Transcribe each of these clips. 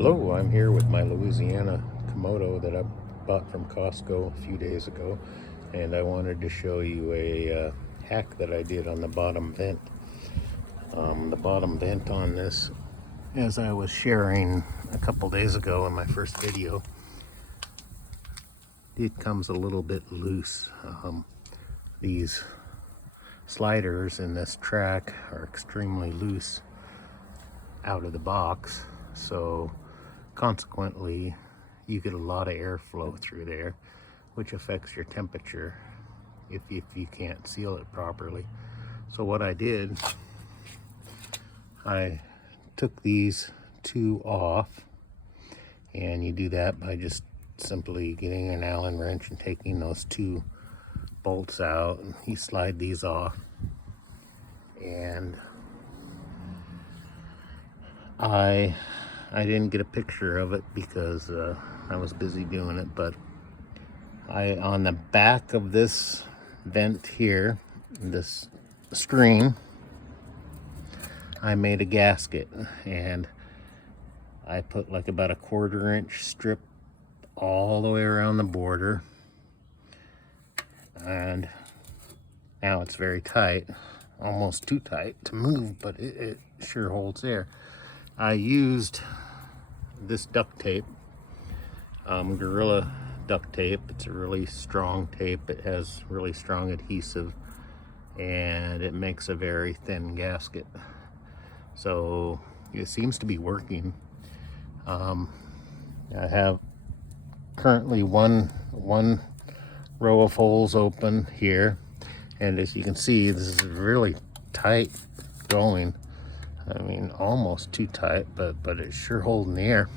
Hello, I'm here with my Louisiana Kamado that I bought from Costco a few days ago, and I wanted to show you a hack that I did on the bottom vent. The bottom vent on this, as I was sharing a couple days ago in my first video, it comes a little bit loose. These sliders in this track are extremely loose out of the box, so consequently you get a lot of airflow through there, which affects your temperature if you can't seal it properly. So what I did, I took these two off, and you do that by just simply getting an Allen wrench and taking those two bolts out, and you slide these off. And I didn't get a picture of it because I was busy doing it, but on the back of this vent here, this screen, I made a gasket, and I put like about a 1/4 inch strip all the way around the border, and now it's very tight, almost too tight to move, but it sure holds air. I used this duct tape, Gorilla duct tape. It's a really strong tape. It has really strong adhesive, and it makes a very thin gasket. So it seems to be working. I have currently one row of holes open here, and as you can see, this is really tight going. I mean, almost too tight, but it's sure holding the air.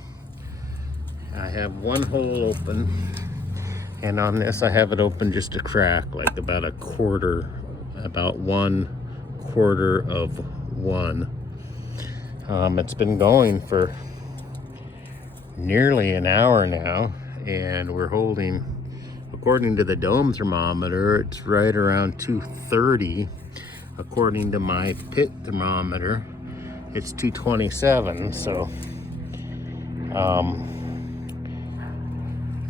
I have one hole open, and on this I have it open just a crack, like about a quarter, about 1/4 of one. It's been going for nearly an hour now, and we're holding, according to the dome thermometer, it's right around 230. According to my pit thermometer, it's 227. So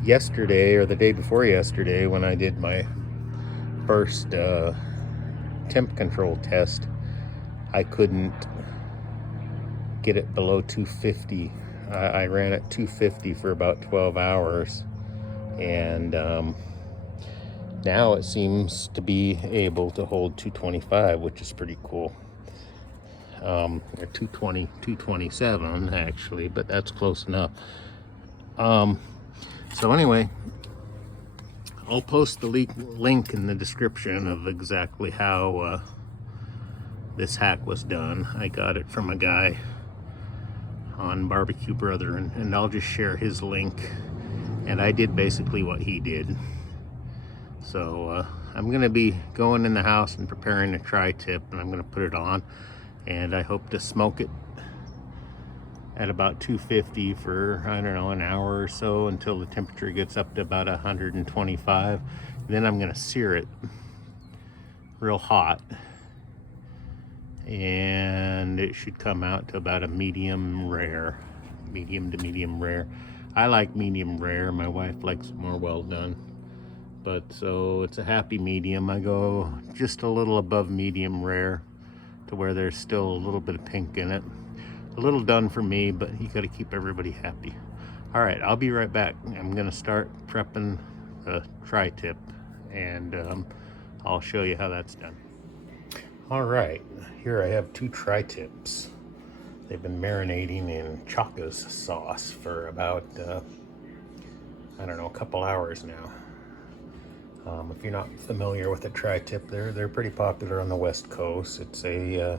yesterday, or the day before yesterday, when I did my first temp control test, I couldn't get it below 250. I ran at 250 for about 12 hours, and now it seems to be able to hold 225, which is pretty cool. Or 220, 227 actually, but that's close enough. So anyway, I'll post the link in the description of exactly how this hack was done. I got it from a guy on Barbecue Brother, and I'll just share his link. And I did basically what he did. So I'm gonna be going in the house and preparing a tri-tip, and I'm gonna put it on, and I hope to smoke it at about 250 for, I don't know, an hour or so, until the temperature gets up to about 125. Then I'm gonna sear it real hot, and it should come out to about a medium rare, medium to medium rare. I like medium rare. My wife likes it more well done, but so it's a happy medium. I go just a little above medium rare, to where there's still a little bit of pink in it. A little done for me, but you got to keep everybody happy. All right, I'll be right back. I'm gonna start prepping the tri-tip, and I'll show you how that's done. All right, here I have two tri-tips. They've been marinating in Chaka's sauce for about, I don't know, a couple hours now. If you're not familiar with a tri-tip, they're pretty popular on the West Coast. It's a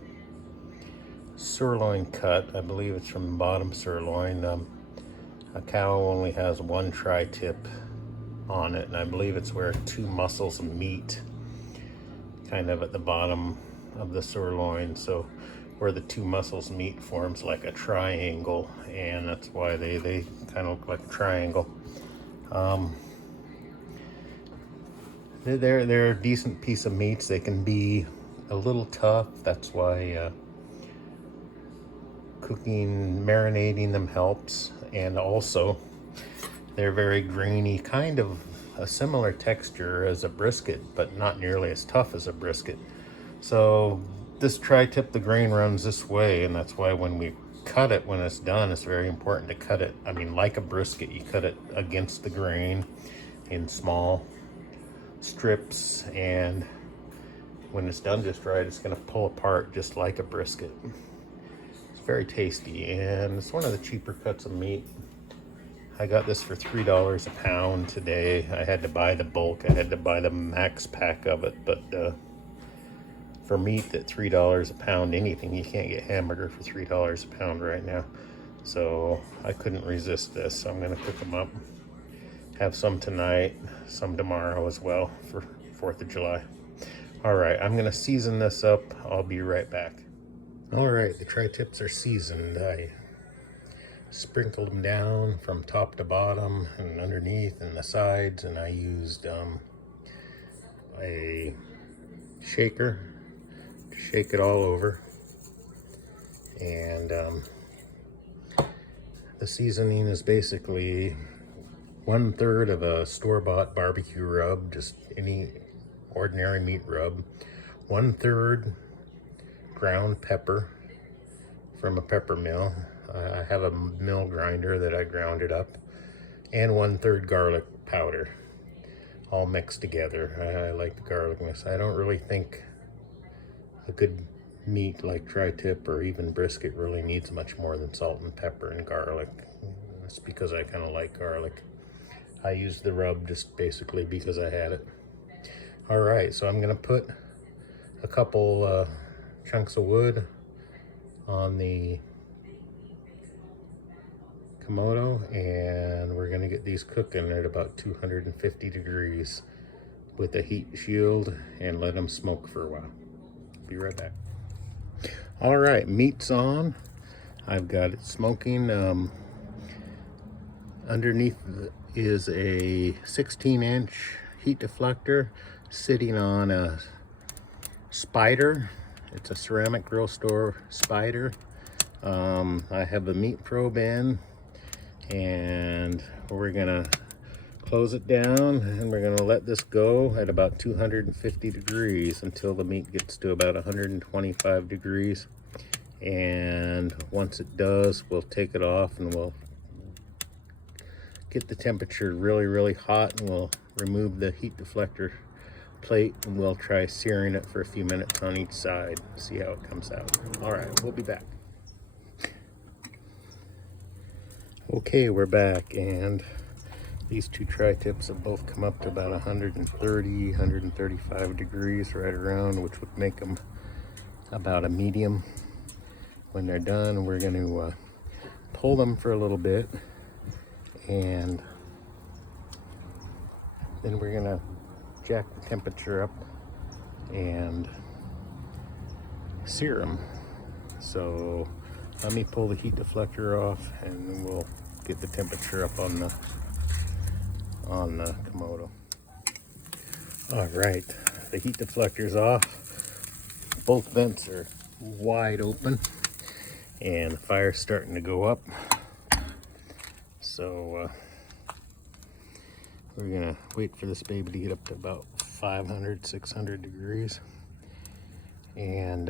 sirloin cut. I believe it's from the bottom sirloin. A cow only has one tri-tip on it, and I believe it's where two muscles of meat kind of at the bottom of the sirloin. So where the two muscles meet forms like a triangle, and that's why they kind of look like a triangle. They're a decent piece of meats. They can be a little tough. That's why cooking, marinating them helps. And also, they're very grainy, kind of a similar texture as a brisket, but not nearly as tough as a brisket. So this tri-tip, the grain runs this way, and that's why when we cut it, when it's done, it's very important to cut it. I mean, like a brisket, you cut it against the grain in small strips, and when it's done just right, it's going to pull apart just like a brisket. It's very tasty, and it's one of the cheaper cuts of meat. I got this for $3 a pound today. I had to buy the bulk. I had to buy the max pack of it, but for meat at $3 a pound, anything, you can't get hamburger for $3 a pound right now. So I couldn't resist this. So I'm going to cook them up. Have some tonight, some tomorrow as well for 4th of July. All right, I'm going to season this up. I'll be right back. All right, the tri-tips are seasoned. I sprinkled them down from top to bottom and underneath and the sides, and I used a shaker to shake it all over. And the seasoning is basically 1/3 of a store-bought barbecue rub, just any ordinary meat rub, 1/3 ground pepper from a pepper mill. I have a mill grinder that I ground it up, and 1/3 garlic powder, all mixed together. I like the garlicness. I don't really think a good meat like tri-tip or even brisket really needs much more than salt and pepper and garlic. That's because I kind of like garlic. I used the rub just basically because I had it. All right, so I'm gonna put a couple chunks of wood on the Kamado, and we're gonna get these cooking at about 250 degrees with a heat shield and let them smoke for a while. Be right back. All right, meat's on. I've got it smoking. Underneath is a 16-inch heat deflector sitting on a spider. It's a ceramic grill store spider. I have a meat probe in, and we're gonna close it down, and we're gonna let this go at about 250 degrees until the meat gets to about 125 degrees. And once it does, we'll take it off and we'll get the temperature really, really hot, and we'll remove the heat deflector plate, and we'll try searing it for a few minutes on each side, see how it comes out. All right, we'll be back. Okay, we're back, and these two tri-tips have both come up to about 130, 135 degrees right around, which would make them about a medium. When they're done, we're going to pull them for a little bit, and then we're going to jack the temperature up and sear them. So let me pull the heat deflector off, and then we'll get the temperature up on the Kamado. All right, the heat deflector's off. Both vents are wide open, and the fire's starting to go up. So we're gonna wait for this baby to get up to about 500, 600 degrees. And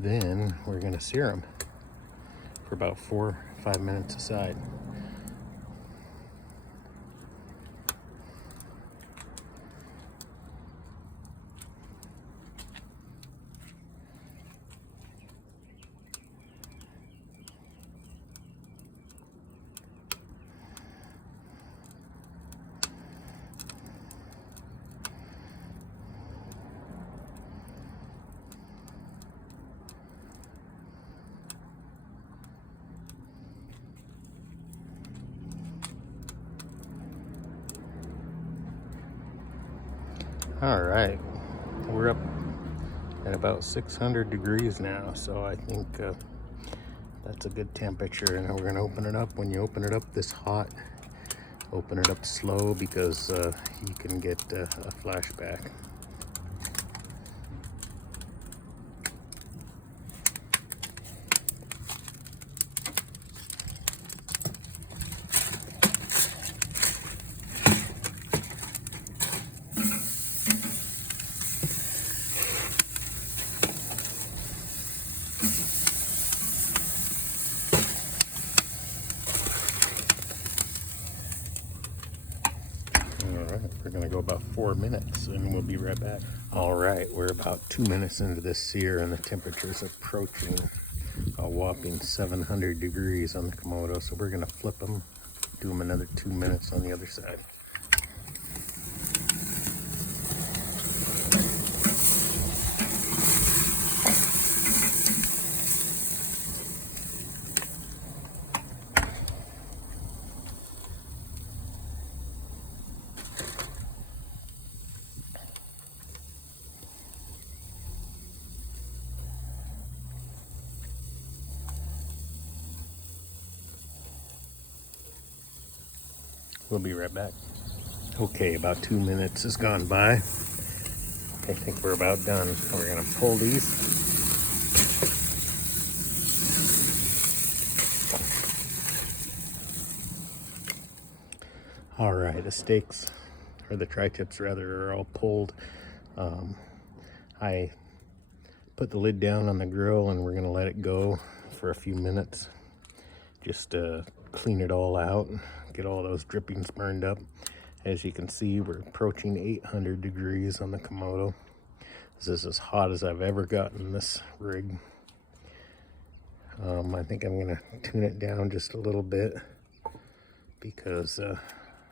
then we're gonna sear them for about 4 or 5 minutes aside. All right, we're up at about 600 degrees now, so I think that's a good temperature. And we're gonna open it up. When you open it up this hot, open it up slow, because you can get a flashback. about 4 minutes, and we'll be right back. All right, we're about 2 minutes into this sear, and the temperature's approaching a whopping 700 degrees on the Kamado. So we're gonna flip them, do them another 2 minutes on the other side. We'll be right back. Okay, about 2 minutes has gone by. I think we're about done. We're gonna pull these. All right, the steaks, or the tri-tips rather, are all pulled. I put the lid down on the grill and we're gonna let it go for a few minutes. Just to clean it all out, get all those drippings burned up. As you can see, we're approaching 800 degrees on the Kamado. This is as hot as I've ever gotten this rig. I think I'm gonna tune it down just a little bit because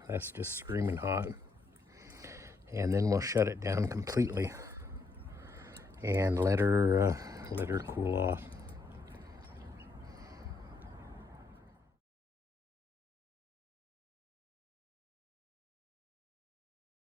that's just screaming hot. And then we'll shut it down completely and let her cool off.